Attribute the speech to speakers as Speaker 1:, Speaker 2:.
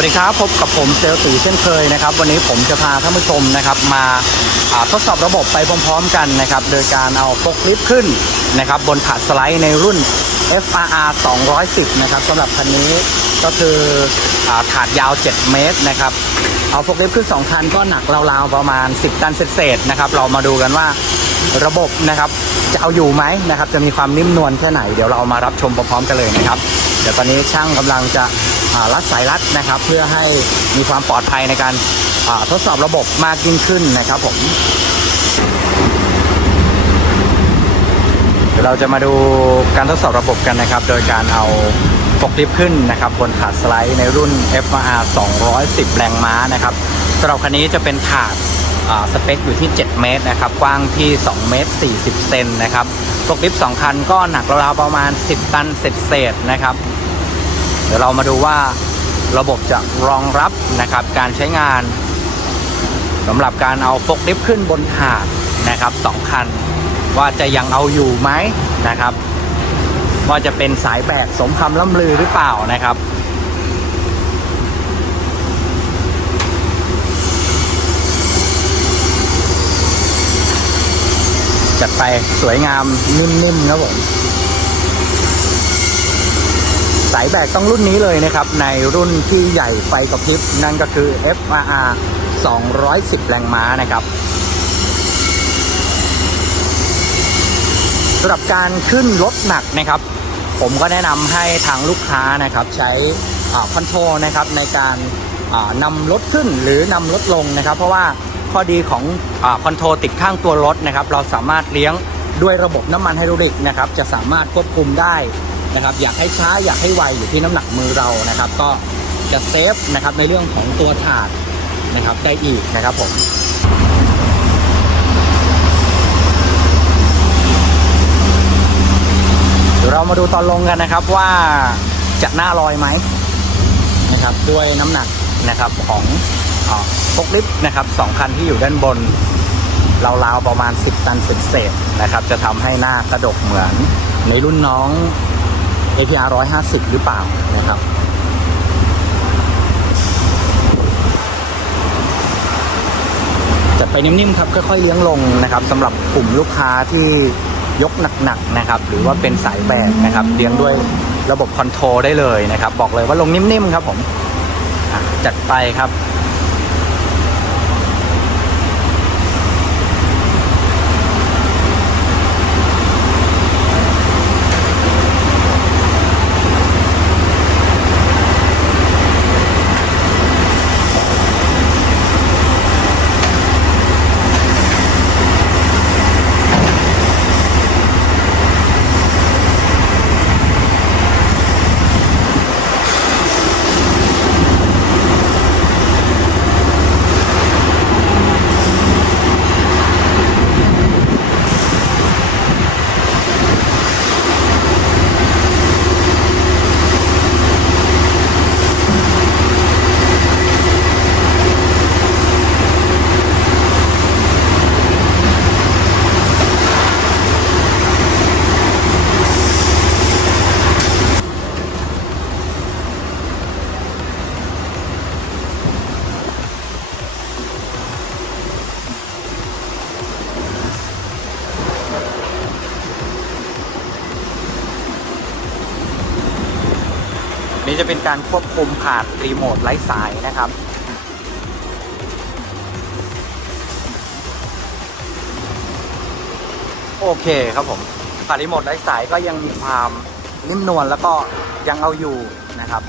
Speaker 1: สวัสดีครับพบกับผมเซลตีเช่นเคยนะครับ วันนี้ผมจะพาท่านผู้ชมนะครับมาทดสอบระบบไปพร้อมๆกันนะครับ โดยการเอาโฟกลิฟขึ้นนะครับบนถาดสไลด์ในรุ่น FRR 210 นะครับสำหรับคันนี้ก็คืออถาดยาว 7 เมตรนะครับเอาโฟกลิฟขึ้น2คันก็หนักราวๆประมาณ 10 ตันเศษๆนะครับเรามาดูกันว่าระบบนะครับจะเอาอยู่ไหมนะครับจะมีความนิ่มนวลแค่ไหนเดี๋ยวเรามารับชมพร้อมๆกันเลยนะครับ เดี๋ยวตอนนี้ช่างกำลังจะ รัดสายรัดนะครับ เพื่อให้มีความปลอดภัยในการทดสอบระบบมากยิ่งขึ้นนะครับผมเดี๋ยวเราจะมาดูการทดสอบระบบกันนะครับ โดยการเอาฟกลิฟขึ้นนะครับบนถาดสไลด์ในรุ่น FR 210 แรงม้านะครับสำหรับคันนี้จะเป็นถาดาสเปคอยู่ที่ 7 เมตรนะครับ กว้างที่ 2 เมตร 40 เซนนะครับฟกลิฟ2คันก็หนักราวๆประมาณ 10 ตันเศษๆนะครับ ดี๋ยวเรามาดูว่าระบบจะรองรับนะครับการใช้งานสำหรับการเอาฟกลิฟขึ้นบนถาดนะครับสองคัน ว่าจะยังเอาอยู่ไหมนะครับ ว่าจะเป็นสายแบกสมคำล่ำลือหรือเปล่านะครับจัดไปสวยงามนิ่มๆครับผม สายแบกต้องรุ่นนี้เลยนะครับ ในรุ่นที่ใหญ่ไฟกระพริบนั่นก็คือ FRR 210 แรงม้านะครับสำหรับการขึ้นรถหนักนะครับ ผมก็แนะนำให้ทางลูกค้านะครับ ใช้คอนโทรลนะครับในการนำรถขึ้นหรือนำรถลงนะครับ เพราะว่าข้อดีของคอนโทรติดข้างตัวรถนะครับ เราสามารถเลี้ยงด้วยระบบน้ำมันไฮดรอลิกนะครับ จะสามารถควบคุมได้ นะครับ อยากให้ช้าอยากให้ไวอยู่ที่น้ำหนักมือเรานะครับ ก็จะเซฟนะครับในเรื่องของตัวถาดนะครับได้อีกนะครับผมเดี๋ยวเรามาดูตอนลงกันนะครับว่าจะหน้าลอยไหมนะครับด้วยน้ำหนักนะครับของพกลิฟต์นะครับสองคันที่อยู่ด้านบนราวๆประมาณ 10 ตันเศษนะครับ จะทำให้หน้ากระดกเหมือนในรุ่นน้อง APR 150 หรือเปล่านะครับจัดไปนิ่มๆครับค่อยๆเลี้ยงลงนะครับสำหรับกลุ่มลูกค้าที่ยกหนักๆนะครับ หรือว่าเป็นสายแบกนะครับเลี้ยงด้วยระบบคอนโทรลได้เลยนะครับ บอกเลยว่าลงนิ่มๆครับผมจัดไปครับ นี้จะเป็นการควบคุมผ่านรีโมทไร้สายนะครับ โอเคครับผมผ่านรีโมทไร้สายก็ยังมีความนิ่มนวลแล้วก็ยังเอาอยู่นะครับ